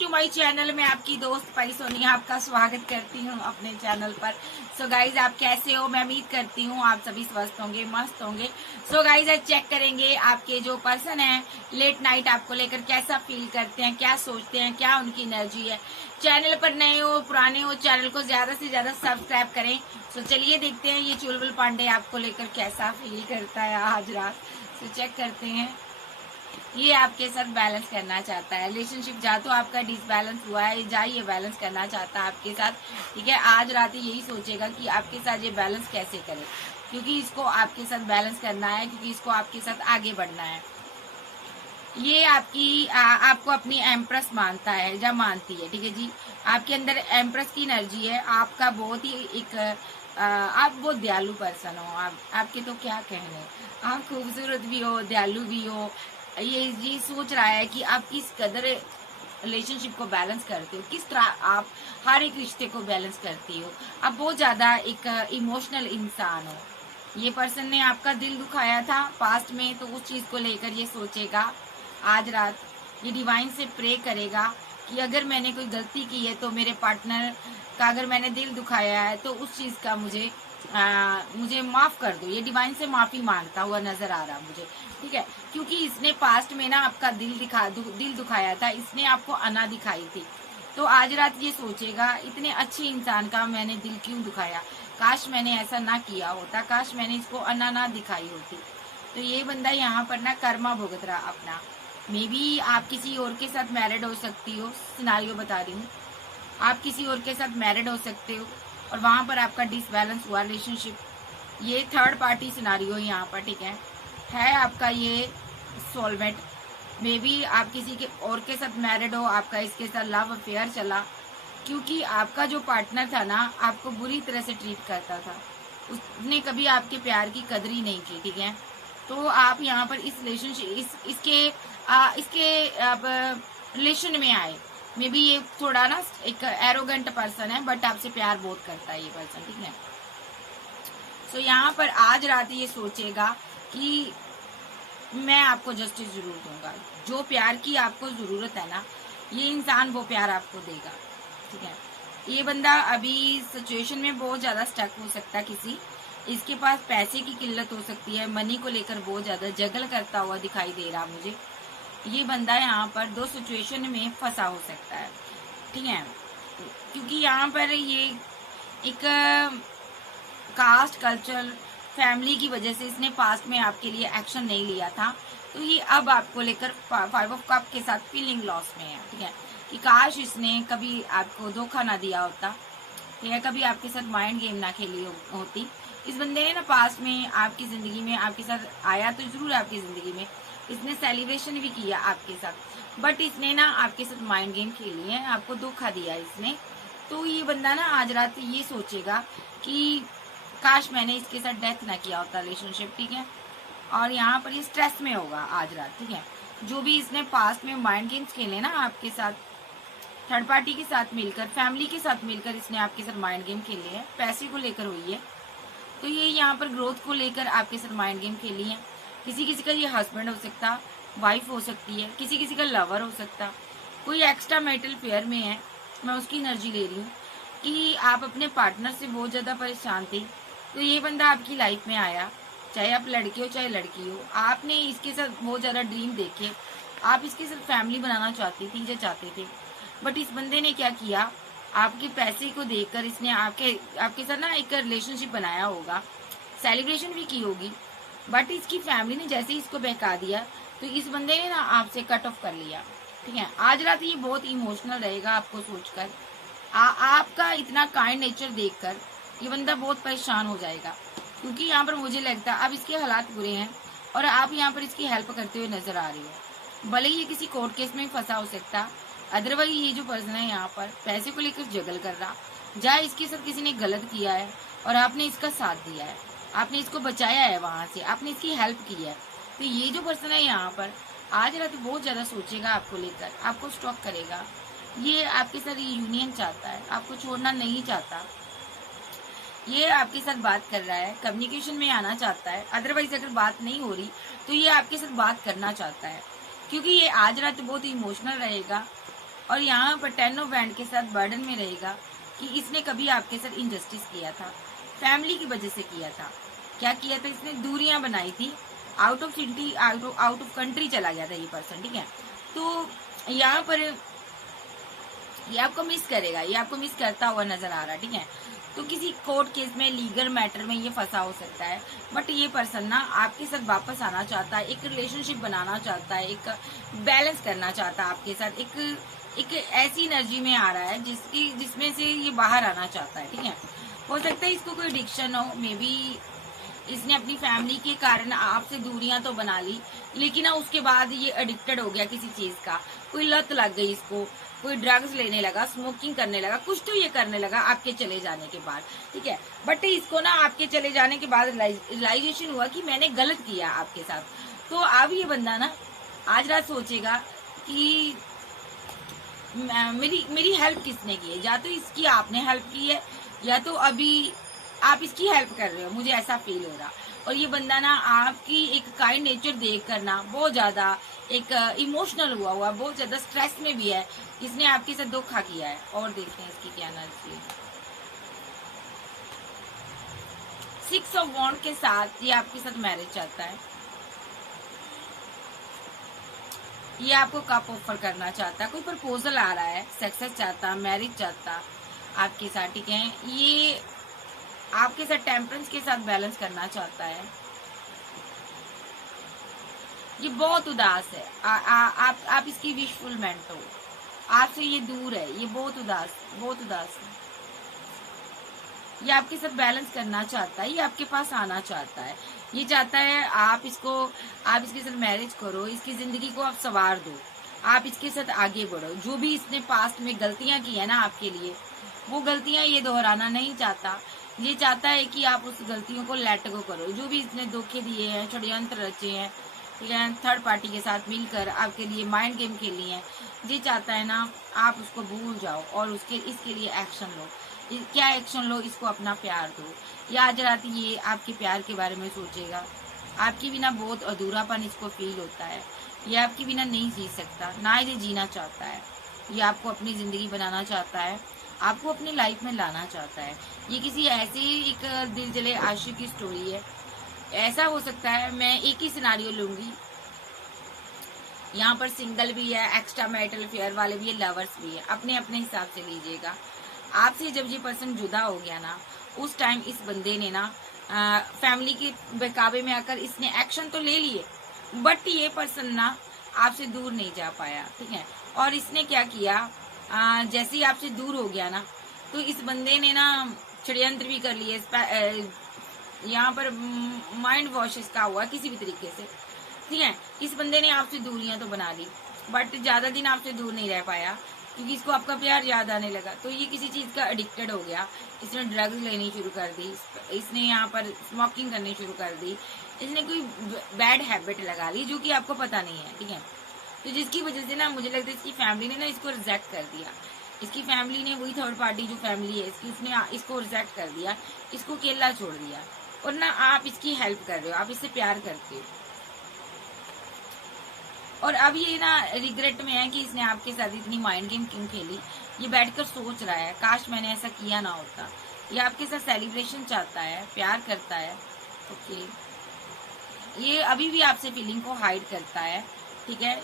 To my channel. मैं आपकी दोस्त पाई सोनिया आपका स्वागत करती हूँ अपने चैनल पर। सो गाइज, आप कैसे हो? मैं उम्मीद करती हूँ आप सभी स्वस्थ होंगे, मस्त होंगे। सो गाइज, आज चेक करेंगे आपके जो पर्सन है लेट नाइट आपको लेकर कैसा फील करते हैं, क्या सोचते हैं, क्या उनकी एनर्जी है। चैनल पर नए हो पुराने हो, चैनल को ज्यादा से ज्यादा सब्सक्राइब करें। सो चलिए देखते हैं ये चुलबुल पांडे आपको लेकर कैसा फील करता है आज रात। सो चेक करते हैं। ये आपके साथ बैलेंस करना चाहता है रिलेशनशिप, जा तो आपका डिसबैलेंस हुआ है, जा ये बैलेंस करना चाहता है आपके साथ। ठीक है, आज रात यही सोचेगा कि आपके साथ ये बैलेंस कैसे करे, क्योंकि इसको आपके साथ बैलेंस करना है, क्योंकि इसको आपके साथ आगे बढ़ना है। ये आपको अपनी एम्प्रेस मानता है, जब मानती है। ठीक है जी, आपके अंदर एम्प्रेस की एनर्जी है। आपका बहुत ही आप बहुत दयालु पर्सन हो। आपके तो क्या कहने, आप खूबसूरत भी हो, दयालु भी हो। ये सोच रहा है कि आप किस कदर रिलेशनशिप को बैलेंस करते हो, किस तरह आप हर एक रिश्ते को बैलेंस करती हो। आप बहुत ज्यादा एक इमोशनल इंसान हो। ये पर्सन ने आपका दिल दुखाया था पास्ट में, तो उस चीज को लेकर ये सोचेगा आज रात। ये डिवाइन से प्रे करेगा कि अगर मैंने कोई गलती की है तो मेरे पार्टनर का अगर मैंने दिल दुखाया है तो उस चीज का मुझे माफ कर दो। ये डिवाइन से माफी मांगता हुआ नजर आ रहा मुझे। ठीक है, क्योंकि इसने पास्ट में ना आपका दिल दुखाया था, इसने आपको अना दिखाई थी। तो आज रात ये सोचेगा इतने अच्छे इंसान का मैंने दिल क्यों दुखाया, काश मैंने ऐसा ना किया होता, काश मैंने इसको अना ना दिखाई होती। तो ये बंदा यहाँ पर ना कर्मा भुगत रहा अपना। मे बी आप किसी और के साथ मैरिड हो सकती हो, सिनारियो बता रही हूँ। आप किसी और के साथ मैरिड हो सकते हो और वहां पर आपका डिसबैलेंस हुआ रिलेशनशिप। ये थर्ड पार्टी सिनारियो यहाँ पर। ठीक है आपका ये सोलमेट। मे बी आप किसी के और के साथ मैरिड हो, आपका इसके साथ लव अफेयर चला, क्योंकि आपका जो पार्टनर था ना आपको बुरी तरह से ट्रीट करता था। उसने कभी आपके प्यार की कदर ही नहीं की। ठीक है, तो आप यहाँ पर इस रिलेशनशिप इसके आप रिलेशन में आए। मे बी ये थोड़ा ना एक एरोगेंट पर्सन है, बट आपसे प्यार बहुत करता है ये पर्सन। ठीक है, सो यहाँ पर आज रात ये सोचेगा कि मैं आपको जस्टिस जरूर दूंगा। जो प्यार की आपको जरूरत है ना, ये इंसान वो प्यार आपको देगा। ठीक है, ये बंदा अभी सिचुएशन में बहुत ज्यादा स्टक हो सकता है किसी। इसके पास पैसे की किल्लत हो सकती है, मनी को लेकर बहुत ज्यादा जगल करता हुआ दिखाई दे रहा मुझे। ये बंदा यहाँ पर दो सिचुएशन में फंसा हो सकता है। ठीक है, क्योंकि यहाँ पर ये एक कास्ट कल्चर फैमिली की वजह से इसने पास्ट में आपके लिए एक्शन नहीं लिया था, तो ये अब आपको लेकर 5 ऑफ कप के साथ फीलिंग लॉस में है। ठीक है, कि काश इसने कभी आपको धोखा ना दिया होता, या कभी आपके साथ माइंड गेम ना खेली होती। इस बंदे ने ना पास्ट में आपकी जिंदगी में आपके साथ आया तो जरूर आपकी जिंदगी में, इसने सेलिब्रेशन भी किया आपके साथ, बट इसने ना आपके साथ माइंड गेम खेली है, आपको धोखा दिया इसने। तो ये बंदा ना आज रात ये सोचेगा कि काश मैंने इसके साथ डेथ ना किया होता रिलेशनशिप। ठीक है, और यहाँ पर ये स्ट्रेस में होगा आज रात। ठीक है, जो भी इसने पास्ट में माइंड गेम्स खेले ना आपके साथ, थर्ड पार्टी के साथ मिलकर, फैमिली के साथ मिलकर इसने आपके साथ माइंड गेम खेले हैं, पैसे को लेकर हुई है, तो ये यहाँ पर ग्रोथ को लेकर आपके साथ माइंड गेम खेली है। किसी किसी का ये हस्बैंड हो सकता, वाइफ हो सकती है, किसी किसी का लवर हो सकता, कोई एक्स्ट्रा मेटल फेयर में है। मैं उसकी एनर्जी ले रही हूँ कि आप अपने पार्टनर से बहुत ज्यादा परेशान थे, तो ये बंदा आपकी लाइफ में आया, चाहे आप लड़के हो चाहे लड़की हो। आपने इसके साथ बहुत ज्यादा ड्रीम देखे, आप इसके साथ फैमिली बनाना चाहती थी या चाहते थे, बट इस बंदे ने क्या किया, आपके पैसे को देखकर इसने आपके साथ ना एक रिलेशनशिप बनाया होगा, सेलिब्रेशन भी की होगी, बट इसकी फैमिली ने जैसे ही इसको बहका दिया तो इस बंदे ने ना आपसे कट ऑफ कर लिया। ठीक है, आज रात ये बहुत इमोशनल रहेगा आपको सोचकर। आपका इतना काइंड नेचर देखकर ये बंदा बहुत परेशान हो जाएगा, क्योंकि यहाँ पर मुझे लगता है अब इसके हालात बुरे हैं और आप यहाँ पर इसकी हेल्प करते हुए नजर आ रही हो। भले ये किसी कोर्ट केस में फंसा हो सकता, अदरवाइज ये जो पर्सन है यहाँ पर पैसे को लेकर जगल कर रहा, जहाँ इसके साथ किसी ने गलत किया है और आपने इसका साथ दिया है, आपने इसको बचाया है, वहां से आपने इसकी हेल्प की है। तो ये जो पर्सन है यहाँ पर आज रात बहुत ज्यादा सोचेगा आपको लेकर, आपको स्टॉक करेगा। ये आपके साथ यूनियन चाहता है, आपको छोड़ना नहीं चाहता। ये आपके साथ बात कर रहा है, कम्युनिकेशन में आना चाहता है, अदरवाइज अगर बात नहीं हो रही तो ये आपके साथ बात करना चाहता है, क्योंकि ये आज रात बहुत इमोशनल रहेगा। और यहाँ पर 10 ऑफ वैंड के साथ बर्डन में रहेगा कि इसने कभी आपके साथ इनजस्टिस किया था, फैमिली की वजह से किया था। क्या किया था इसने? दूरियां बनाई थी, out of city, out of country चला गया था ये पर्सन, ठीक है। तो यहाँ पर ये आपको मिस करेगा, ये आपको मिस करता हुआ नजर आ रहा है, ठीक है। तो किसी कोर्ट केस में, लीगल मैटर में ये फंसा हो सकता है, बट ये पर्सन ना आपके साथ वापस आना चाहता है, एक रिलेशनशिप बनाना चाहता है, एक बैलेंस करना चाहता है आपके साथ, एक ऐसी एनर्जी में आ रहा है जिसमें से ये बाहर आना चाहता है, ठीक है। हो सकता है इसको कोई एडिक्शन हो, मे बी इसने अपनी फैमिली के कारण आपसे दूरियां तो बना ली, लेकिन ना उसके बाद ये एडिक्टेड हो गया किसी चीज का, कोई लत लग गई इसको, कोई ड्रग्स लेने लगा, स्मोकिंग करने लगा, कुछ तो ये करने लगा आपके चले जाने के बाद, ठीक है। बट इसको ना आपके चले जाने के बाद रियलाइजेशन हुआ कि मैंने गलत किया आपके साथ। तो अब ये बंदा ना आज रात सोचेगा कि मेरी हेल्प किसने की है, या तो इसकी आपने हेल्प की है, या तो अभी आप इसकी हेल्प कर रहे हो, मुझे ऐसा फील हो रहा। और ये बंदा ना आपकी एक काइंड नेचर देख कर ना बहुत ज्यादा एक इमोशनल हुआ बहुत ज्यादा स्ट्रेस में भी है, इसने आपके साथ धोखा किया है। और देखते हैं इसकी क्या एनर्जी है। 6 ऑफ वॉन्ड के साथ ये आपके साथ मैरिज चाहता है, ये आपको कप ऑफर करना चाहता है, कोई प्रपोजल आ रहा है, सक्सेस चाहता, मैरिज चाहता आपके साथ, ठीक है। ये आपके साथ टेम्परेंस के साथ बैलेंस करना चाहता है। ये बहुत उदास है, आप इसकी विशफुलमेंट हो, आपसे ये दूर है, ये बहुत उदास है। ये आपके साथ बैलेंस करना चाहता है, ये आपके पास आना चाहता है, ये चाहता है आप इसके साथ मैरिज करो, इसकी जिंदगी को आप संवार दो, आप इसके साथ आगे बढ़ो। जो भी इसने पास्ट में गलतियां की है ना आपके लिए, वो गलतियां ये दोहराना नहीं चाहता। ये चाहता है कि आप उस गलतियों को लेट गो करो। जो भी इसने धोखे दिए हैं, षड्यंत्र रचे हैं, ठीक है, थर्ड पार्टी के साथ मिलकर आपके लिए माइंड गेम खेली है, ये चाहता है ना आप उसको भूल जाओ और इसके लिए एक्शन लो। क्या एक्शन लो? इसको अपना प्यार दो। या आज रात ये आपके प्यार के बारे में सोचेगा, आपके बिना बहुत अधूरापन इसको फील होता है, ये आपके बिना नहीं जी सकता, ना ये जीना चाहता है, ये आपको अपनी जिंदगी बनाना चाहता है, आपको अपनी लाइफ में लाना चाहता है। ये किसी ऐसे एक दिल जले आशिक की स्टोरी है। ऐसा हो सकता है, मैं एक ही सिनारियो लूंगी, यहाँ पर सिंगल भी है, एक्स्ट्रा मैरिटल अफेयर वाले भी है, लवर्स भी है, अपने अपने हिसाब से लीजिएगा। आपसे जब ये पर्सन जुदा हो गया ना, उस टाइम इस बंदे ने ना फैमिली के बहकावे में आकर इसने एक्शन तो ले लिए, बट ये पर्सन ना आपसे दूर नहीं जा पाया, ठीक है। और इसने क्या किया, जैसे ही आपसे दूर हो गया ना, तो इस बंदे ने ना षड्यंत्र भी कर लिए, यहाँ पर माइंड वॉश इसका हुआ किसी भी तरीके से, ठीक है। इस बंदे ने आपसे दूरियां तो बना ली, बट ज्यादा दिन आपसे दूर नहीं रह पाया, क्योंकि इसको आपका प्यार याद आने लगा। तो ये किसी चीज का एडिक्टेड हो गया, इसने ड्रग्स लेनी शुरू कर दी, इसने यहाँ पर स्मोकिंग करनी शुरू कर दी, इसने कोई बैड हैबिट लगा ली जो कि आपको पता नहीं है, ठीक है। तो जिसकी वजह से ना मुझे लगता है इसकी फैमिली ने ना इसको रिजेक्ट कर दिया, इसकी फैमिली ने, वही थर्ड पार्टी जो फैमिली है इसकी, उसने इसको रिजेक्ट कर दिया, इसको अकेला छोड़ दिया। और ना आप इसकी हेल्प कर रहे हो, आप इससे प्यार करते हो, और अब ये ना रिग्रेट में है कि इसने आपके साथ इतनी माइंड गेम क्यों खेली। ये बैठकर सोच रहा है, काश मैंने ऐसा किया ना होता। ये आपके साथ सेलिब्रेशन चाहता है, प्यार करता है, ओके। ये अभी भी आपसे फीलिंग को हाइड करता है, ठीक है।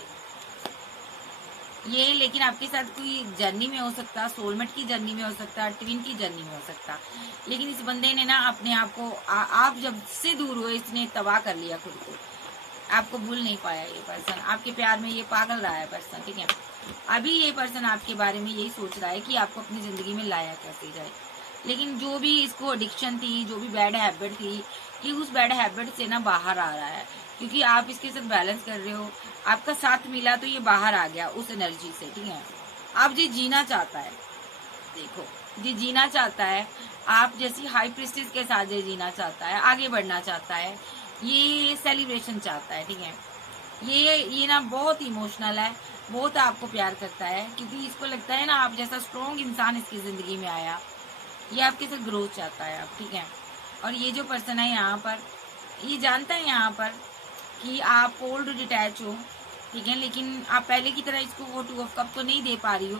ये लेकिन आपके साथ कोई जर्नी में हो सकता, सोलमेट की जर्नी में हो सकता, ट्विन की जर्नी में हो सकता, लेकिन इस बंदे ने ना अपने आप को आप जब से दूर हुए इसने तबाह कर लिया खुद को, आपको भूल नहीं पाया ये पर्सन, आपके प्यार में ये पागल रहा है पर्सन, ठीक है। अभी ये पर्सन आपके बारे में यही सोच रहा है कि आपको अपनी जिंदगी में लाया कैसे जाए, लेकिन जो भी इसको एडिक्शन थी, जो भी बैड हैबिट थी, कि उस बैड हैबिट से ना बाहर आ रहा है, क्योंकि आप इसके साथ बैलेंस कर रहे हो, आपका साथ मिला तो ये बाहर आ गया उस एनर्जी से, ठीक है। आप ये जीना चाहता है, देखो ये जीना चाहता है, आप जैसी हाई प्रिस्टिस के साथ ये जीना चाहता है, आगे बढ़ना चाहता है, ये सेलिब्रेशन चाहता है, ठीक है। ये ना बहुत इमोशनल है, बहुत आपको प्यार करता है, क्योंकि इसको लगता है ना आप जैसा स्ट्रॉन्ग इंसान इसकी जिंदगी में आया, ये आपके साथ ग्रोथ चाहता है आप, ठीक है। और ये जो पर्सन है यहाँ पर, ये जानता है यहाँ पर कि आप कोल्ड डिटैच हो, ठीक है, लेकिन आप पहले की तरह इसको वो 2 ऑफ कप तो नहीं दे पा रही हो,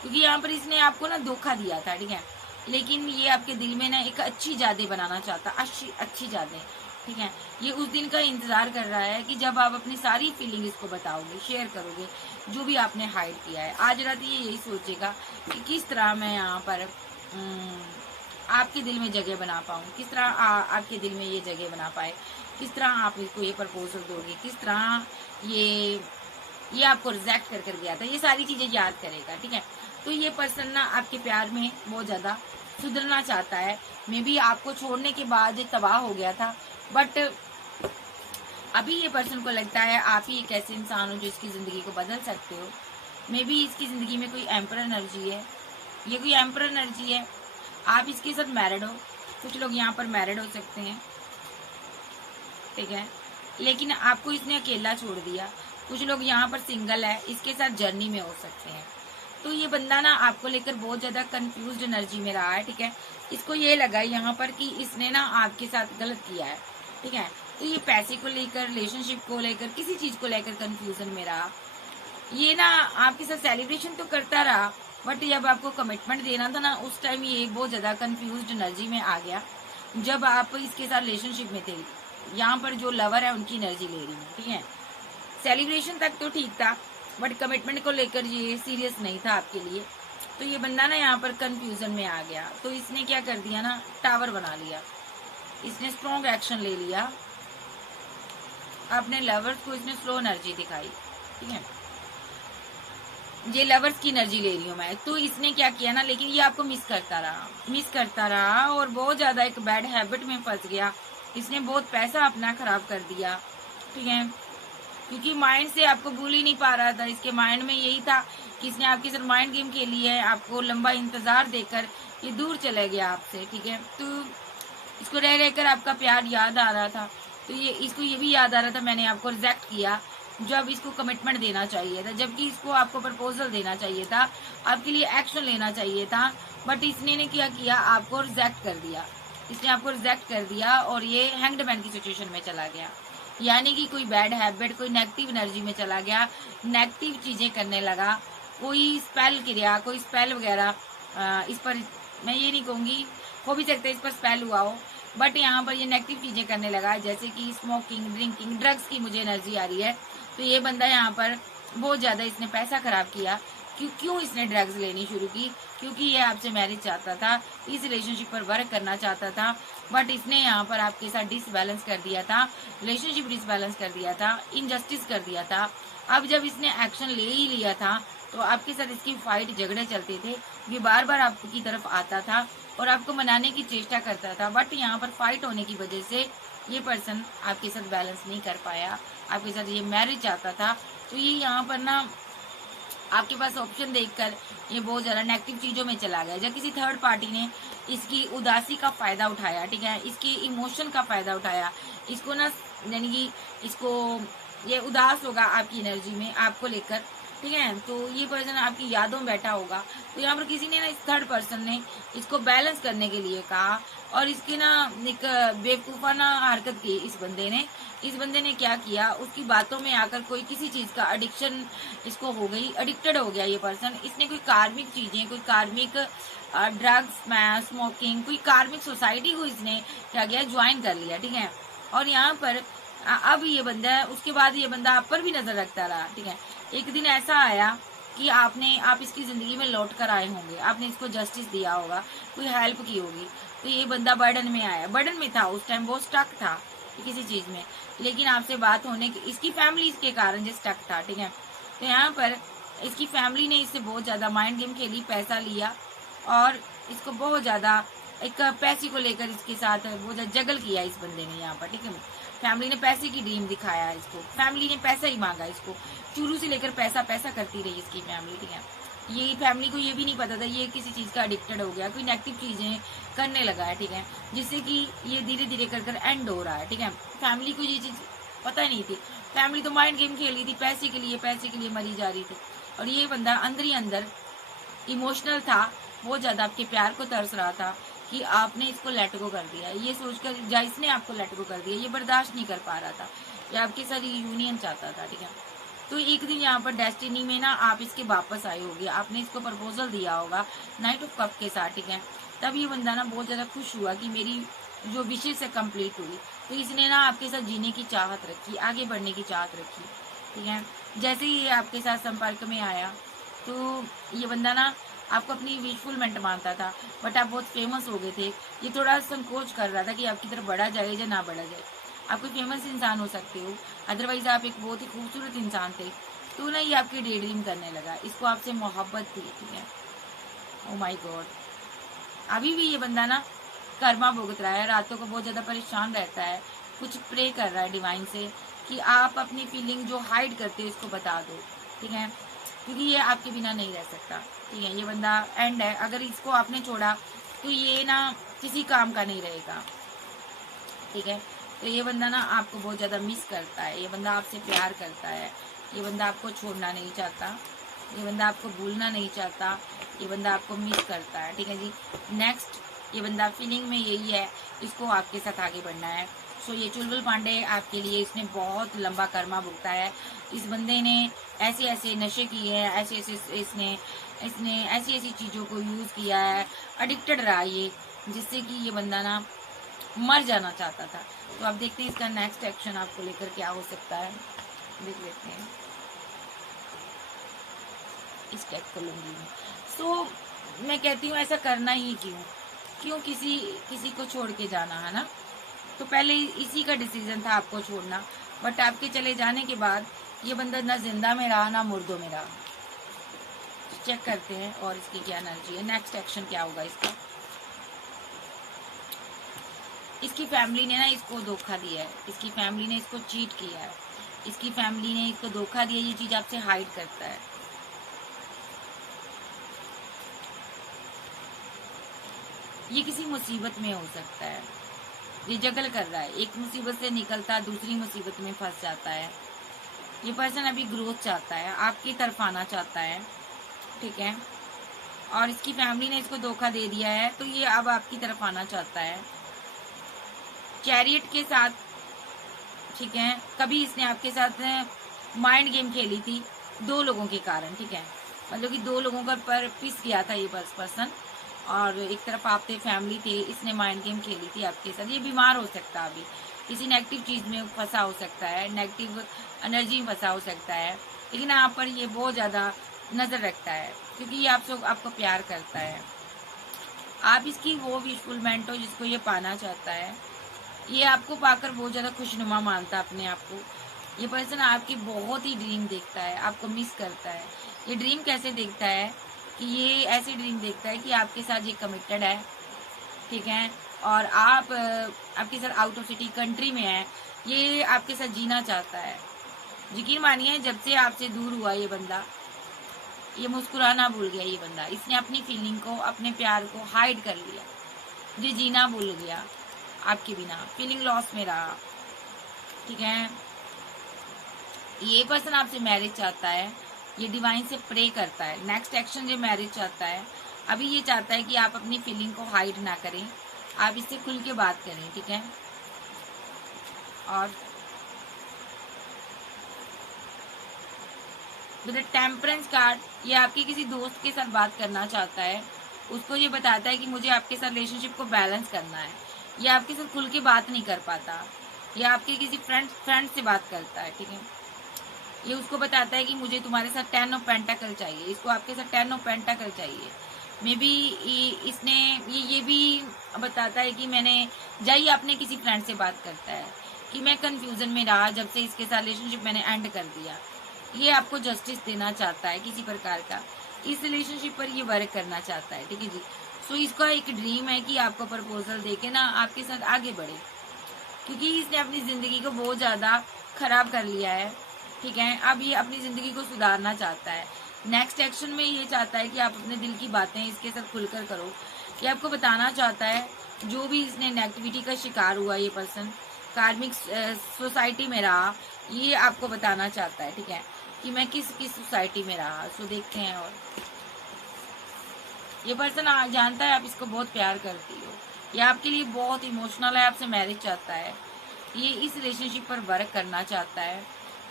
क्योंकि यहाँ पर इसने आपको ना धोखा दिया था, ठीक है। लेकिन ये आपके दिल में ना एक अच्छी यादें बनाना चाहता, अच्छी अच्छी यादें, ठीक है। ये उस दिन का इंतजार कर रहा है कि जब आप अपनी सारी फीलिंग इसको बताओगे, शेयर करोगे, जो भी आपने हाइड किया है। आज रात ये यही सोचेगा कि किस तरह मैं यहाँ पर आपके दिल में जगह बना पाऊँ, किस तरह आपके दिल में ये जगह बना पाए, किस तरह आप इसको ये प्रपोजल दोगे, किस तरह ये आपको रिजेक्ट कर गया था, ये सारी चीजें याद करेगा, ठीक है। तो ये पर्सन ना आपके प्यार में बहुत ज्यादा सुधरना चाहता है। मे बी आपको छोड़ने के बाद तबाह हो गया था, बट अभी ये पर्सन को लगता है आप ही एक ऐसे इंसान हो जो इसकी जिंदगी को बदल सकते हो। मे बी इसकी जिंदगी में कोई एम्पर एनर्जी है, ये कोई एम्पर एनर्जी है। आप इसके साथ मैरिड हो, कुछ लोग यहाँ पर मैरिड हो सकते हैं, ठीक है, लेकिन आपको इसने अकेला छोड़ दिया। कुछ लोग यहाँ पर सिंगल है, इसके साथ जर्नी में हो सकते हैं। तो ये बंदा ना आपको लेकर बहुत ज्यादा कंफ्यूज्ड एनर्जी में रहा है, ठीक है। इसको ये लगा यहाँ पर कि इसने ना आपके साथ गलत किया है, ठीक है। तो ये पैसे को लेकर, रिलेशनशिप को लेकर, किसी चीज को लेकर कंफ्यूजन में रहा। ये ना आपके साथ सेलिब्रेशन तो करता रहा, बट जब आपको कमिटमेंट देना था ना, उस टाइम ये बहुत ज्यादा कंफ्यूज्ड एनर्जी में आ गया। जब आप इसके साथ रिलेशनशिप में थे, यहाँ पर जो लवर है उनकी एनर्जी ले रही है, ठीक है। सेलिब्रेशन तक तो ठीक था, बट कमिटमेंट को लेकर ये सीरियस नहीं था आपके लिए। तो ये बंदा ना यहाँ पर कंफ्यूजन में आ गया। तो इसने क्या कर दिया ना, टावर बना लिया, इसने स्ट्रॉन्ग एक्शन ले लिया, अपने लवर्स को इसने स्लो एनर्जी दिखाई, ठीक है। ये लवर्स की एनर्जी ले रही हूँ मैं। तो इसने क्या किया ना, लेकिन ये आपको मिस करता रहा और बहुत ज्यादा एक बैड हैबिट में फंस गया। इसने बहुत पैसा अपना खराब कर दिया, ठीक है, क्योंकि माइंड से आपको भूल ही नहीं पा रहा था। इसके माइंड में यही था कि इसने आपके साथ माइंड गेम खेली है, आपको लंबा इंतजार देकर ये दूर चला गया आपसे, ठीक है। तो इसको रह रहकर आपका प्यार याद आ रहा था। तो इसको ये भी याद आ रहा था मैंने आपको रिजेक्ट किया, जब इसको कमिटमेंट देना चाहिए था, जबकि इसको आपको प्रपोजल देना चाहिए था, आपके लिए एक्शन लेना चाहिए था। बट इसने ने क्या किया, आपको रिजेक्ट कर दिया। इसने आपको रिजेक्ट कर दिया और ये हैंग्ड मैन की सिचुएशन में चला गया, यानी कि कोई बैड हैबिट, कोई नेगेटिव एनर्जी में चला गया, नेगेटिव चीजें करने लगा। कोई स्पेल क्रिया, कोई स्पेल वगैरह इस पर, मैं ये नहीं कहूंगी, हो भी सकता है इस पर स्पेल हुआ हो, बट यहाँ पर ये नेगेटिव चीजें करने लगा, जैसे कि स्मोकिंग, ड्रिंकिंग, ड्रग्स की मुझे एनर्जी आ रही है। तो ये बंदा यहाँ पर बहुत ज्यादा इसने पैसा खराब किया। क्यों इसने ड्रग्स लेनी शुरू की, क्योंकि ये आपसे मैरिज चाहता था, इस रिलेशनशिप पर वर्क करना चाहता था, बट इसने यहाँ पर आपके साथ डिसबैलेंस कर दिया था, रिलेशनशिप डिसबैलेंस कर दिया था, इनजस्टिस कर दिया था। अब जब इसने एक्शन ले ही लिया था, तो आपके साथ इसकी फाइट, झगड़े चलते थे। ये बार बार आपकी तरफ आता था और आपको मनाने की चेष्टा करता था, बट यहाँ पर फाइट होने की वजह से ये पर्सन आपके साथ बैलेंस नहीं कर पाया, आपके साथ ये मैरिज चाहता था। तो ये यहाँ पर ना आपके पास ऑप्शन देखकर ये बहुत ज्यादा नेगेटिव चीजों में चला गया। जब किसी थर्ड पार्टी ने इसकी उदासी का फायदा उठाया, ठीक है, इसके इमोशन का फायदा उठाया, इसको ना, यानी कि इसको ये उदास होगा आपकी एनर्जी में, आपको लेकर, ठीक है। तो ये पर्सन आपकी यादों में बैठा होगा। तो यहाँ पर किसी ने ना, इस थर्ड पर्सन ने इसको बैलेंस करने के लिए कहा और इसकी ना एक बेवकूफाना हरकत की। इस बंदे ने क्या किया, उसकी बातों में आकर कोई किसी चीज का एडिक्शन इसको हो गई, एडिक्टेड हो गया ये पर्सन। इसने कोई कार्मिक चीजें, कोई कार्मिक ड्रग्स, स्मोकिंग, कोई कार्मिक सोसाइटी को इसने क्या किया, ज्वाइन कर लिया, ठीक है। और यहाँ पर अब ये बंदा है, उसके बाद ये बंदा आप पर भी नजर रखता रहा, ठीक है। एक दिन ऐसा आया कि आप इसकी जिंदगी में लौट कर आए होंगे, आपने इसको जस्टिस दिया होगा, कोई हेल्प की होगी। तो ये बंदा बर्डन में आया, बर्डन में था उस टाइम, बहुत स्टक था किसी चीज में, लेकिन आपसे बात होने की, इसकी फैमिली इसके कारण जो स्टक था, ठीक है। तो यहाँ पर इसकी फैमिली ने इससे बहुत ज्यादा माइंड गेम खेली, पैसा लिया और इसको बहुत ज्यादा एक पैसे को लेकर इसके साथ बहुत ज्यादा जगल किया इस बंदे ने यहाँ पर, ठीक है। फैमिली ने पैसे की ड्रीम दिखाया इसको, फैमिली ने पैसा ही मांगा इसको, शुरू से लेकर पैसा पैसा करती रही इसकी फैमिली, ठीक है। ये फैमिली को ये भी नहीं पता था ये किसी चीज का एडिक्टेड हो गया, कोई नेगेटिव चीजें करने लगा है, ठीक है, जिससे कि ये धीरे धीरे कर एंड हो रहा है, ठीक है। फैमिली को ये चीज पता नहीं थी, फैमिली तो माइंड गेम खेल रही थी, पैसे के लिए मरी जा रही थी। और ये बंदा अंदर ही अंदर इमोशनल था, बहुत ज्यादा आपके प्यार को तरस रहा था कि आपने इसको लेट गो कर दिया। ये सोचकर जाइस ने आपको लेट गो कर दिया, ये बर्दाश्त नहीं कर पा रहा था, ये आपके साथ यूनियन चाहता था, ठीक है। तो एक दिन यहाँ पर डेस्टिनी में ना आप इसके वापस आए होगे, आपने इसको प्रपोजल दिया होगा नाइट ऑफ कप के साथ, ठीक है। तब ये बंदा ना बहुत ज्यादा खुश हुआ कि मेरी जो विशेष है कंप्लीट हुई, तो इसने ना आपके साथ जीने की चाहत रखी, आगे बढ़ने की चाहत रखी, ठीक है। जैसे ही ये आपके साथ संपर्क में आया तो ये बंदा ना आपको अपनी विशफुलमेंट मानता था, बट आप बहुत फेमस हो गए थे। ये थोड़ा संकोच कर रहा था कि आपकी तरफ बढ़ा जाए या ना बढ़ा जाए। आप कोई फेमस इंसान हो सकते हो, अदरवाइज आप एक बहुत ही खूबसूरत इंसान थे। तो ना ये आपकी डे ड्रीम करने लगा, इसको आपसे मोहब्बत थी, ठीक है। ओ माय गॉड, अभी भी ये बंदा ना कर्मा भुगत रहा है, रातों को बहुत ज्यादा परेशान रहता है, कुछ प्रे कर रहा है डिवाइन से कि आप अपनी फीलिंग जो हाइड करते हो इसको बता दो, ठीक है, क्योंकि ये आपके बिना नहीं रह सकता, ठीक है। ये बंदा एंड है, अगर इसको आपने छोड़ा तो ये ना किसी काम का नहीं रहेगा, ठीक है। तो ये बंदा ना आपको बहुत ज्यादा मिस करता है, ये बंदा आपसे प्यार करता है, ये बंदा आपको छोड़ना नहीं चाहता, ये बंदा आपको भूलना नहीं चाहता, ये बंदा आपको मिस करता है, ठीक है जी। नेक्स्ट, ये बंदा फीलिंग में यही है, इसको आपके साथ आगे बढ़ना है। सो ये चुलबुल पांडे आपके लिए, इसने बहुत लंबा कर्मा भुगता है। इस बंदे ने ऐसे ऐसे नशे किए हैं, ऐसे ऐसे इसने ऐसी ऐसी चीज़ों को यूज़ किया है, एडिक्टेड रहा ये, जिससे कि ये बंदा ना मर जाना चाहता था। तो आप देखते हैं इसका नेक्स्ट एक्शन आपको लेकर क्या हो सकता है, देख लेते हैं इस टैग को लूंगी मैं। तो मैं कहती हूँ ऐसा करना ही क्यों किसी को छोड़ के जाना, है ना। तो पहले इसी का डिसीजन था आपको छोड़ना, बट आपके चले जाने के बाद ये बंदा ना जिंदा में रहा ना मुर्दों में रहा। चेक करते हैं और इसकी क्या एनर्जी है, नेक्स्ट एक्शन क्या होगा इसका। इसकी फैमिली ने ना इसको धोखा दिया है, इसकी फैमिली ने इसको चीट किया है, इसकी फैमिली ने इसको धोखा दिया, ये चीज आपसे हाइड करता है। ये किसी मुसीबत में हो सकता है, ये जगल कर रहा है, एक मुसीबत से निकलता दूसरी मुसीबत में फंस जाता है। ये पर्सन अभी ग्रोथ चाहता है, आपकी तरफ आना चाहता है, ठीक है। और इसकी फैमिली ने इसको धोखा दे दिया है, तो ये अब आपकी तरफ आना चाहता है चैरियट के साथ, ठीक है। कभी इसने आपके साथ माइंड गेम खेली थी 2 लोगों के कारण, ठीक है। मतलब कि 2 लोगों का पर पिस गया था ये पर्सन, और एक तरफ आप थे, फैमिली थे, इसने माइंड गेम खेली थी आपके साथ। ये बीमार हो सकता है, अभी किसी नेगेटिव चीज में फंसा हो सकता है, नेगेटिव एनर्जी में फंसा हो सकता है, लेकिन आप पर ये बहुत ज्यादा नजर रखता है, क्योंकि ये आपको प्यार करता है। आप इसकी वो विशफुलमेंट हो जिसको ये पाना चाहता है। ये आपको पाकर बहुत ज्यादा खुशनुमा मानता है अपने आप को। ये पर्सन आपकी बहुत ही ड्रीम देखता है, आपको मिस करता है। ये ड्रीम कैसे देखता है कि ये ऐसे ड्रीम देखता है कि आपके साथ ये कमिटेड है, ठीक है, और आप आपके साथ आउट ऑफ सिटी कंट्री में है, ये आपके साथ जीना चाहता है। यकीन मानिए, जब से आपसे दूर हुआ ये बंदा, ये मुस्कुराना भूल गया ये बंदा, इसने अपनी फीलिंग को, अपने प्यार को हाइड कर लिया, ये जीना भूल गया आपके बिना, फीलिंग लॉस में रहा, ठीक है। ये पर्सन आपसे मैरिज चाहता है, ये डिवाइन से प्रे करता है। नेक्स्ट एक्शन ये मैरिज चाहता है, अभी ये चाहता है कि आप अपनी फीलिंग को हाइड ना करें, आप इससे खुल के बात करें, ठीक है। और टेम्परेंस कार्ड, ये आपके किसी दोस्त के साथ बात करना चाहता है, उसको ये बताता है कि मुझे आपके साथ रिलेशनशिप को बैलेंस करना है। ये आपके साथ खुल के बात नहीं कर पाता, ये आपके किसी फ्रेंड से बात करता है, ठीक है। ये उसको बताता है कि मुझे तुम्हारे साथ 10 ऑफ पेंटाकल चाहिए, इसको आपके साथ 10 ऑफ पेंटाकल चाहिए। मे बी इसने ये भी बताता है कि मैंने जाइए अपने किसी फ्रेंड से बात करता है कि मैं कंफ्यूजन में रहा जब से इसके साथ रिलेशनशिप मैंने एंड कर दिया। ये आपको जस्टिस देना चाहता है किसी प्रकार का, इस रिलेशनशिप पर ये वर्क करना चाहता है, ठीक है जी। सो इसका एक ड्रीम है कि आपको प्रपोजल देके ना आपके साथ आगे बढ़े, क्योंकि इसने अपनी जिंदगी को बहुत ज्यादा खराब कर लिया है, ठीक है। अब ये अपनी जिंदगी को सुधारना चाहता है। नेक्स्ट एक्शन में ये चाहता है कि आप अपने दिल की बातें इसके साथ खुलकर करो। ये आपको बताना चाहता है जो भी इसने नेगेटिविटी का शिकार हुआ, ये पर्सन कार्मिक सोसाइटी में रहा, ये आपको बताना चाहता है, ठीक है, कि मैं किस सोसाइटी में रहा। सो देखते हैं। और ये पर्सन जानता है आप इसको बहुत प्यार करती हो, ये आपके लिए बहुत इमोशनल है, आपसे मैरिज चाहता है, ये इस रिलेशनशिप पर वर्क करना चाहता है,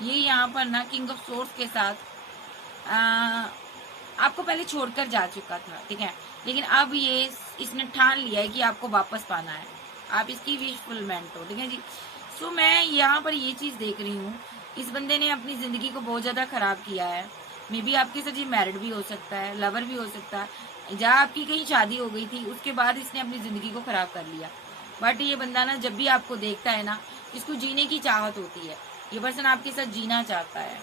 ये यहाँ पर ना किंग ऑफ सोर्स के साथ आ, आपको पहले छोड़कर जा चुका था, ठीक है, लेकिन अब ये इसने ठान लिया है कि आपको वापस पाना है, आप इसकी विश फुलमेंट हो, ठीक है जी। सो मैं यहाँ पर ये चीज देख रही हूँ, इस बंदे ने अपनी जिंदगी को बहुत ज्यादा खराब किया है। मे बी आपके साथ ये मैरिड भी हो सकता है, लवर भी हो सकता है, जहाँ आपकी कहीं शादी हो गई थी उसके बाद इसने अपनी जिंदगी को खराब कर लिया। बट ये बंदा ना जब भी आपको देखता है ना, इसको जीने की चाहत होती है, ये पर्सन आपके साथ जीना चाहता है,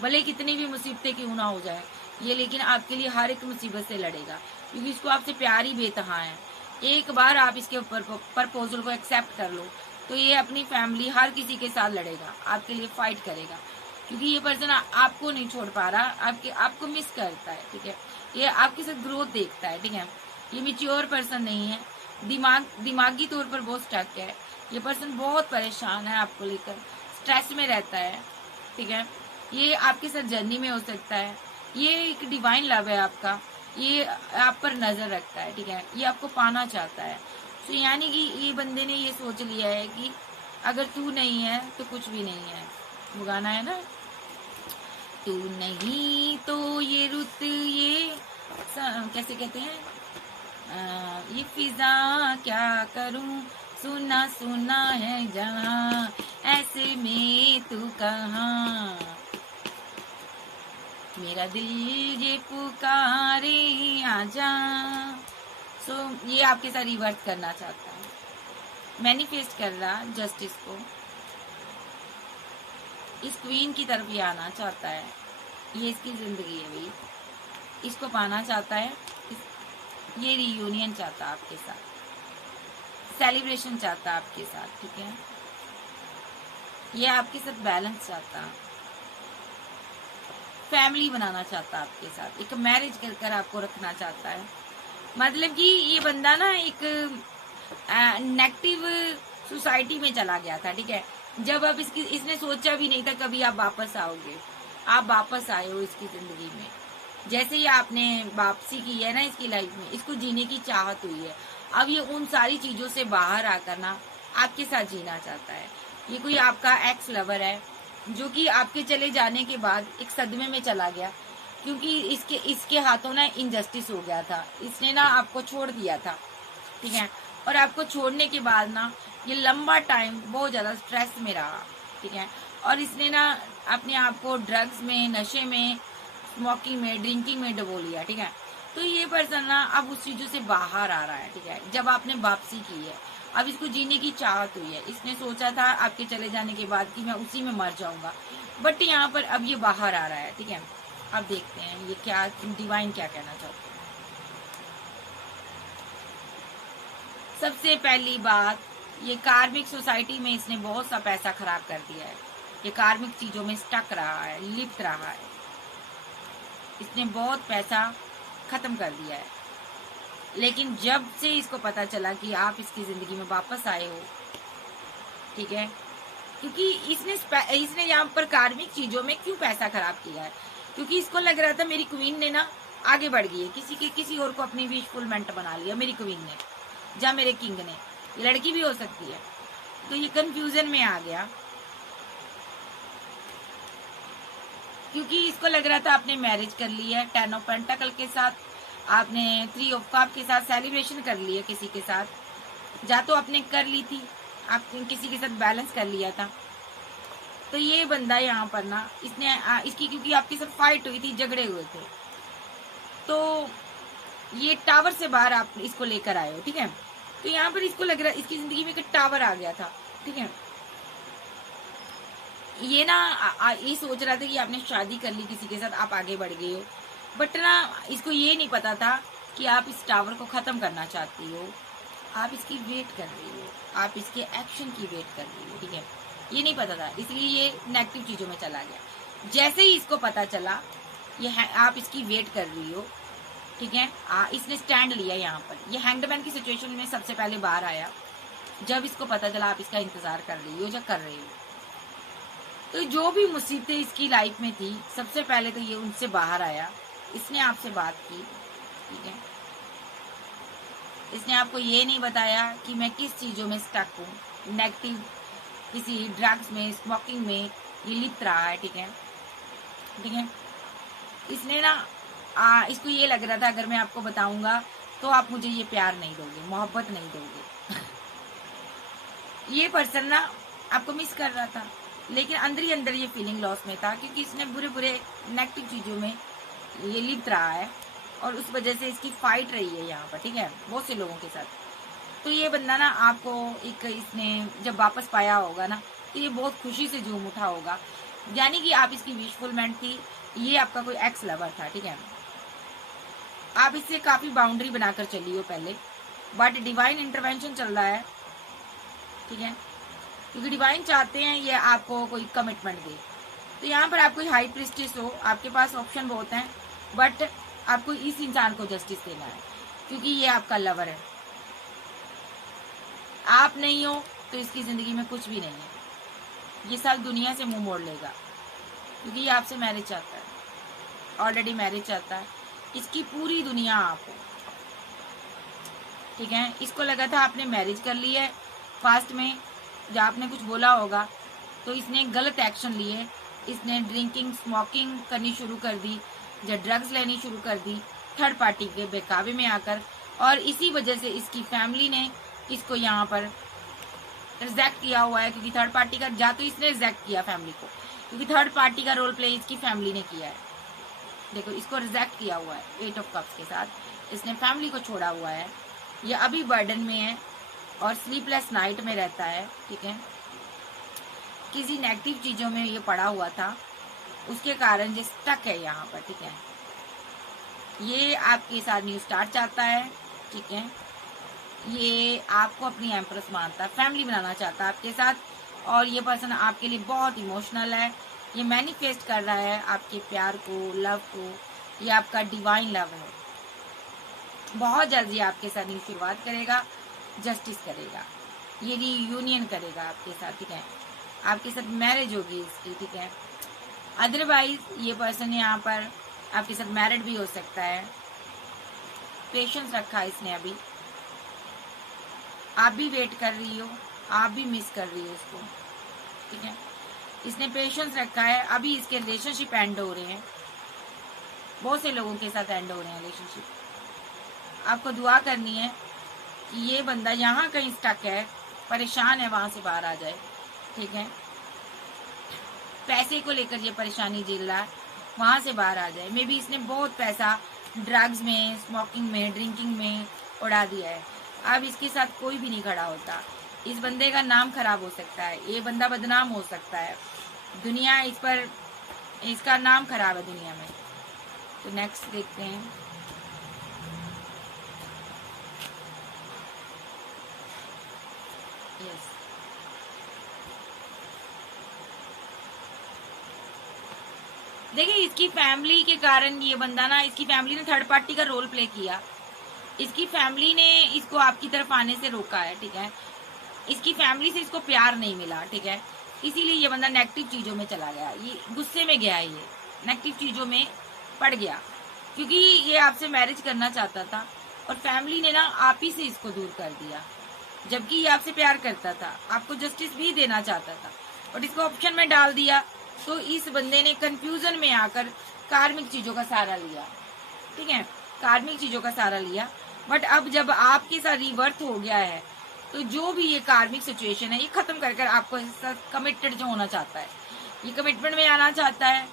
भले कितनी भी मुसीबतें क्यों ना हो जाए ये, लेकिन आपके लिए हर एक मुसीबत से लड़ेगा, क्योंकि इसको आपसे प्यार ही बेतहा है। एक बार आप इसके प्रपोजल को एक्सेप्ट कर लो तो ये अपनी फैमिली हर किसी के साथ लड़ेगा, आपके लिए फाइट करेगा, क्योंकि ये पर्सन आपको नहीं छोड़ पा रहा, आपको मिस करता है, ठीक है, ये आपके साथ ग्रोथ देखता है, ठीक है। ये मिच्योर पर्सन नहीं है, दिमागी तौर पर बहुत स्टक है, ये पर्सन बहुत परेशान है आपको लेकर, स्ट्रेस में रहता है, ठीक है। ये आपके साथ जर्नी में हो सकता है, ये एक डिवाइन लव है आपका, ये आप पर नजर रखता है, ठीक है, ये आपको पाना चाहता है। तो यानी कि ये बंदे ने ये सोच लिया है कि अगर तू नहीं है तो कुछ भी नहीं है, वो गाना है ना, तू नहीं तो ये रुत ये कैसे कहते हैं, ये फिजा क्या करूं, सुना सुना है जहां, ऐसे में तू कहाँ, मेरा दिल ये पुकारे आजा। सो ये आपके साथ रिवर्स करना चाहता है, मैनिफेस्ट कर रहा जस्टिस को, इस क्वीन की तरफ ये आना चाहता है, ये इसकी जिंदगी है भाई, इसको पाना चाहता है, ये रियूनियन चाहता है आपके साथ, सेलिब्रेशन चाहता है आपके साथ, ठीक है, ये आपके साथ बैलेंस चाहता है, फैमिली बनाना चाहता है आपके साथ, एक मैरिज कर आपको रखना चाहता है। मतलब कि ये बंदा ना एक नेगेटिव सोसाइटी में चला गया था, ठीक है, जब अब इसने सोचा भी नहीं था कभी आप वापस आओगे, आप वापस आए हो इसकी जिंदगी में, जैसे ही आपने वापसी की है ना इसकी लाइफ में, इसको जीने की चाहत हुई है, अब ये उन सारी चीजों से बाहर आकर ना आपके साथ जीना चाहता है। ये कोई आपका एक्स लवर है जो कि आपके चले जाने के बाद एक सदमे में चला गया, क्योंकि इसके हाथों ना इनजस्टिस हो गया था, इसने ना आपको छोड़ दिया था, ठीक है, और आपको छोड़ने के बाद ना ये लंबा टाइम बहुत ज्यादा स्ट्रेस में रहा, ठीक है, और इसने ना अपने आप को ड्रग्स में, नशे में, स्मोकिंग में, ड्रिंकिंग में डुबो लिया, ठीक है। तो ये पर्सन ना अब उस चीजों से बाहर आ रहा है, ठीक है, जब आपने वापसी की है, अब इसको जीने की चाहत हुई है, इसने सोचा था आपके चले जाने के बाद कि मैं उसी में मर जाऊंगा, बट यहाँ पर अब ये बाहर आ रहा है, ठीक है। अब देखते हैं ये क्या डिवाइन क्या कहना चाहते हैं। सबसे पहली बात, ये कार्मिक सोसाइटी में इसने बहुत सा पैसा खराब कर दिया है, ये कार्मिक चीजों में स्टक रहा है, लिप्त रहा है, इसने बहुत पैसा खत्म कर दिया है, लेकिन जब से इसको पता चला कि आप इसकी जिंदगी में वापस आए हो, ठीक है, क्योंकि इसने यहाँ पर कार्मिक चीजों में क्यों पैसा खराब किया है, क्योंकि इसको लग रहा था मेरी क्वीन ने ना आगे बढ़ गई है, किसी और को अपनी विश फुलमेंट बना लिया मेरी क्वीन ने, या मेरे किंग ने, ये लड़की भी हो सकती है, तो ये कंफ्यूजन में आ गया, क्योंकि इसको लग रहा था आपने मैरिज कर ली है 10 ऑफ पेंटाकल के साथ, आपने 3 ऑफ कप के साथ सेलिब्रेशन कर ली है किसी के साथ, जा तो आपने कर ली थी, आपने किसी के साथ बैलेंस कर लिया था। तो ये बंदा यहाँ पर ना इसकी क्योंकि आपके साथ फाइट हुई थी, झगड़े हुए थे, तो ये टावर से बाहर आप इसको लेकर आए हो, ठीक है। तो यहाँ पर इसको लग रहा है इसकी जिंदगी में एक टावर आ गया था, ठीक है, ये ना ये सोच रहा था कि आपने शादी कर ली किसी के साथ, आप आगे बढ़ गए हो, बट ना इसको ये नहीं पता था कि आप इस टावर को खत्म करना चाहती हो, आप इसकी वेट कर रही हो, आप इसके एक्शन की वेट कर रही हो, ठीक है, ये नहीं पता था, इसलिए ये नेगेटिव चीजों में चला गया। जैसे ही इसको पता चला ये आप इसकी वेट कर रही हो, ठीक है, इसने स्टैंड लिया यहाँ पर, ये हैंगमैन की सिचुएशन में सबसे पहले बाहर आया, जब इसको पता चला आप इसका इंतजार कर रही हो या कर रही हो। तो जो भी मुसीबतें इसकी लाइफ में थी, सबसे पहले तो ये उनसे बाहर आया, इसने आपसे बात की, ठीक है, इसने आपको ये नहीं बताया कि मैं किस चीजों में स्टक हूँ, नेगेटिव किसी ड्रग्स में, स्मोकिंग में, ये लिप्त रहा है, ठीक है, ठीक है। इसने ना इसको ये लग रहा था अगर मैं आपको बताऊंगा तो आप मुझे ये प्यार नहीं दोगे, मोहब्बत नहीं दोगे। ये पर्सन ना आपको मिस कर रहा था, लेकिन अंदर ही अंदर ये फीलिंग लॉस में था, क्योंकि इसने बुरे बुरे नेगेटिव चीजों में ये लिप्त रहा है और उस वजह से इसकी फाइट रही है यहाँ पर, ठीक है, बहुत से लोगों के साथ। तो ये बंदा ना आपको एक इसने जब वापस पाया होगा ना, तो ये बहुत खुशी से झूम उठा होगा, यानी कि आप इसकी विशफुलमेंट थी। ये आपका कोई एक्स लवर था, ठीक है, आप इससे काफी बाउंड्री बनाकर चली हो पहले, बट डिवाइन इंटरवेंशन चल रहा है, ठीक है, क्योंकि डिवाइन चाहते हैं ये आपको कोई कमिटमेंट दे। तो यहाँ पर आप कोई हाई प्रिस्टिस हो, आपके पास ऑप्शन बहुत हैं, बट आपको इस इंसान को जस्टिस देना है, क्योंकि ये आपका लवर है। आप नहीं हो तो इसकी जिंदगी में कुछ भी नहीं है, ये सब दुनिया से मुंह मोड़ लेगा, क्योंकि ये आपसे मैरिज चाहता है, ऑलरेडी मैरिज चाहता है। इसकी पूरी दुनिया आप हो, ठीक है। इसको लगा था आपने मैरिज कर ली है, फास्ट में जब आपने कुछ बोला होगा तो इसने गलत एक्शन लिए, इसने ड्रिंकिंग स्मोकिंग करनी शुरू कर दी, जब ड्रग्स लेनी शुरू कर दी थर्ड पार्टी के बेकाबू में आकर, और इसी वजह से इसकी फैमिली ने इसको यहाँ पर रिजेक्ट किया हुआ है, क्योंकि थर्ड पार्टी का या तो इसने रिजेक्ट किया फैमिली को, क्योंकि थर्ड पार्टी का रोल प्ले इसकी फैमिली ने किया है। देखो इसको रिजेक्ट किया हुआ है 8 ऑफ कप्स के साथ, इसने फैमिली को छोड़ा हुआ है, ये अभी बर्डन में है और स्लीपलेस नाइट में रहता है, ठीक है, किसी नेगेटिव चीजों में ये पड़ा हुआ था, उसके कारण ये स्टक है यहाँ पर, ठीक है। ये आपके साथ न्यू स्टार्ट चाहता है, ठीक है, ये आपको अपनी एम्प्रेस मानता है, फैमिली बनाना चाहता है आपके साथ, और ये पर्सन आपके लिए बहुत इमोशनल है, ये मैनिफेस्ट कर रहा है आपके प्यार को, लव को, ये आपका डिवाइन लव है। बहुत जल्दी आपके साथ न्यू शुरुआत करेगा, जस्टिस करेगा, ये रीयूनियन करेगा आपके साथ, ठीक है, आपके साथ मैरिज होगी इसकी, ठीक है। अदरवाइज ये पर्सन यहाँ पर आपके साथ मैरिड भी हो सकता है। पेशेंस रखा इसने अभी, आप भी वेट कर रही हो, आप भी मिस कर रही हो इसको, ठीक है, इसने पेशेंस रखा है। अभी इसके रिलेशनशिप एंड हो रहे हैं, बहुत से लोगों के साथ एंड हो रहे हैं रिलेशनशिप। आपको दुआ करनी है कि ये बंदा यहाँ कहीं स्टक है, परेशान है, वहां से बाहर आ जाए, ठीक है, पैसे को लेकर ये परेशानी झेल रहा है, वहां से बाहर आ जाए। मे बी इसने बहुत पैसा ड्रग्स में, स्मोकिंग में, ड्रिंकिंग में उड़ा दिया है, अब इसके साथ कोई भी नहीं खड़ा होता, इस बंदे का नाम खराब हो सकता है, ये बंदा बदनाम हो सकता है, दुनिया इस पर, इसका नाम खराब है दुनिया में। तो नेक्स्ट देखते हैं, यस, देखिए इसकी फैमिली के कारण ये बंदा ना, इसकी फैमिली ने थर्ड पार्टी का रोल प्ले किया, इसकी फैमिली ने इसको आपकी तरफ आने से रोका है, ठीक है, इसकी फैमिली से इसको प्यार नहीं मिला, ठीक है, इसीलिए ये बंदा नेगेटिव चीजों में चला गया, ये गुस्से में गया, ये नेगेटिव चीजों में पड़ गया, क्योंकि ये आपसे मैरिज करना चाहता था और फैमिली ने ना आप ही से इसको दूर कर दिया, जबकि ये आपसे प्यार करता था, आपको जस्टिस भी देना चाहता था, और इसको ऑप्शन में डाल दिया। तो इस बंदे ने कंफ्यूजन में आकर कार्मिक चीजों का सहारा लिया, ठीक है, कार्मिक चीजों का सहारा लिया। बट अब जब आपके साथ रिवर्थ हो गया है, तो जो भी ये कार्मिक सिचुएशन है ये खत्म कर कर आपको इसके साथ कमिटेड जो होना चाहता है, ये कमिटमेंट में आना चाहता है,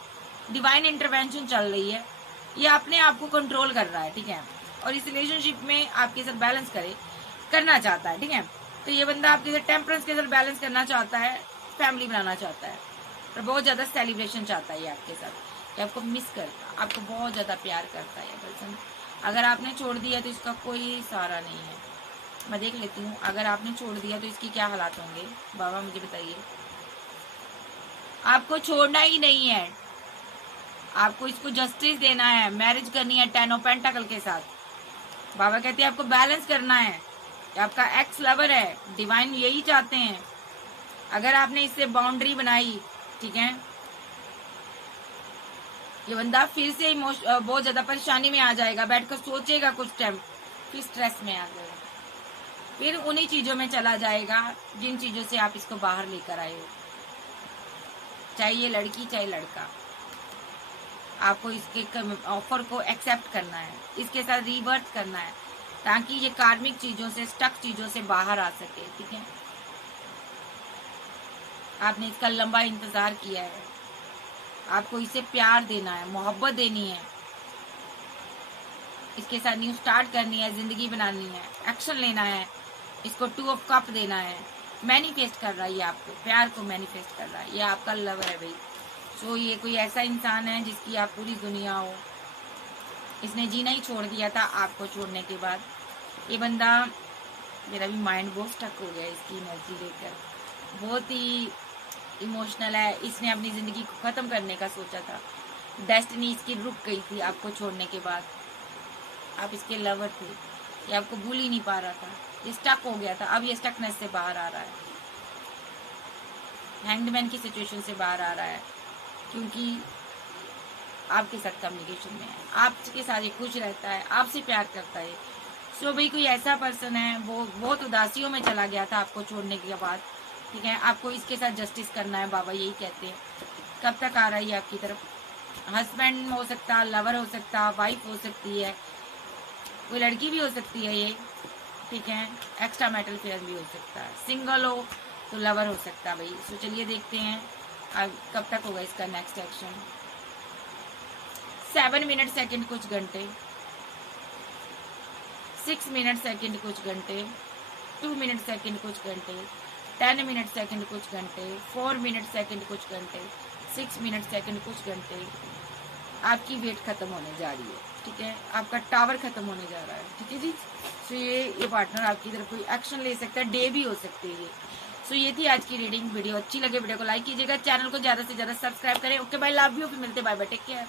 डिवाइन इंटरवेंशन चल रही है, ये अपने आप को कंट्रोल कर रहा है, ठीक है, और इस रिलेशनशिप में आपके साथ बैलेंस करना चाहता है, ठीक है। तो ये बंदा आपके साथ टेम्परेंस के साथ बैलेंस करना चाहता है, फैमिली बनाना चाहता है, और बहुत ज्यादा सेलिब्रेशन चाहता है ये आपके साथ, कि आपको मिस करता, आपको बहुत ज्यादा प्यार करता है पर्सन। अगर आपने छोड़ दिया तो इसका कोई सहारा नहीं है। मैं देख लेती हूँ, अगर आपने छोड़ दिया तो इसकी क्या हालात होंगे, बाबा मुझे बताइए। आपको छोड़ना ही नहीं है, आपको इसको जस्टिस देना है, मैरिज करनी है 10 ऑफ पेंटाकल के साथ। बाबा कहते हैं आपको बैलेंस करना है, आपका एक्स लवर है, डिवाइन यही चाहते हैं। अगर आपने इससे बाउंड्री बनाई, ठीक है, ये बंदा फिर से बहुत ज्यादा परेशानी में आ जाएगा, बैठकर सोचेगा कुछ टाइम, फिर स्ट्रेस में आ जाएगा, फिर उन्हीं चीजों में चला जाएगा जिन चीजों से आप इसको बाहर लेकर आए हो। चाहे ये लड़की चाहे लड़का, आपको इसके ऑफर को एक्सेप्ट करना है, इसके साथ रीबर्थ करना है, ताकि ये कार्मिक चीजों से, स्टक चीजों से बाहर आ सके। ठीक है, आपने इसका लंबा इंतजार किया है, आपको इसे प्यार देना है, मोहब्बत देनी है, इसके साथ न्यू स्टार्ट करनी है, जिंदगी बनानी है, एक्शन लेना है, इसको 2 ऑफ कप देना है, मैनिफेस्ट कर रहा है, ये आपको प्यार को मैनिफेस्ट कर रहा है, ये आपका लवर है भाई। सो ये कोई ऐसा इंसान है जिसकी आप पूरी दुनिया हो, इसने जीना ही छोड़ दिया था आपको छोड़ने के बाद। ये बंदा, मेरा भी माइंड बहुत स्टक हो गया इसकी एनर्जी लेकर, बहुत ही इमोशनल है। इसने अपनी जिंदगी को खत्म करने का सोचा था, डेस्टिनी इसकी रुक गई थी आपको छोड़ने के बाद। आप इसके लवर थे, ये आपको भूल ही नहीं पा रहा था, ये स्टक हो गया था, अब ये स्टकनेस से बाहर आ रहा है, हैंग्डमैन की सिचुएशन से बाहर आ रहा है, क्योंकि आपके साथ कम्युनिकेशन में है, आपके साथ ये खुश रहता है, आपसे प्यार करता है। सो भाई कोई ऐसा पर्सन है, वो बहुत उदासियों में चला गया था आपको छोड़ने के बाद। ठीक है, आपको इसके साथ जस्टिस करना है, बाबा यही कहते हैं। कब तक आ रहा है ये आपकी तरफ? हस्बैंड हो सकता, लवर हो सकता, वाइफ हो सकती है, कोई लड़की भी हो सकती है ये। ठीक है, एक्स्ट्रा मैटल फेयर भी हो सकता है, सिंगल हो तो लवर हो सकता है भाई। सो चलिए देखते हैं अब कब तक होगा इसका नेक्स्ट एक्शन। 7 मिनट सेकंड कुछ घंटे, 6 मिनट सेकंड कुछ घंटे, 2 मिनट सेकंड कुछ घंटे, 10 मिनट सेकंड कुछ घंटे, 4 मिनट सेकंड कुछ घंटे, 6 मिनट सेकंड कुछ घंटे। आपकी वेट खत्म होने जा रही है। ठीक है, आपका टावर खत्म होने जा रहा है। ठीक है जी। सो ये पार्टनर आपकी तरफ कोई एक्शन ले सकता है, डे भी हो सकती है। सो ये थी आज की रीडिंग। वीडियो अच्छी लगे वीडियो को लाइक कीजिएगा, चैनल को ज्यादा से ज्यादा सब्सक्राइब करें। ओके बाय, लव यू, फिर मिलते, बाय बाय, टेक केयर।